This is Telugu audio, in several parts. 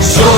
Soy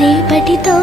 రేపటితో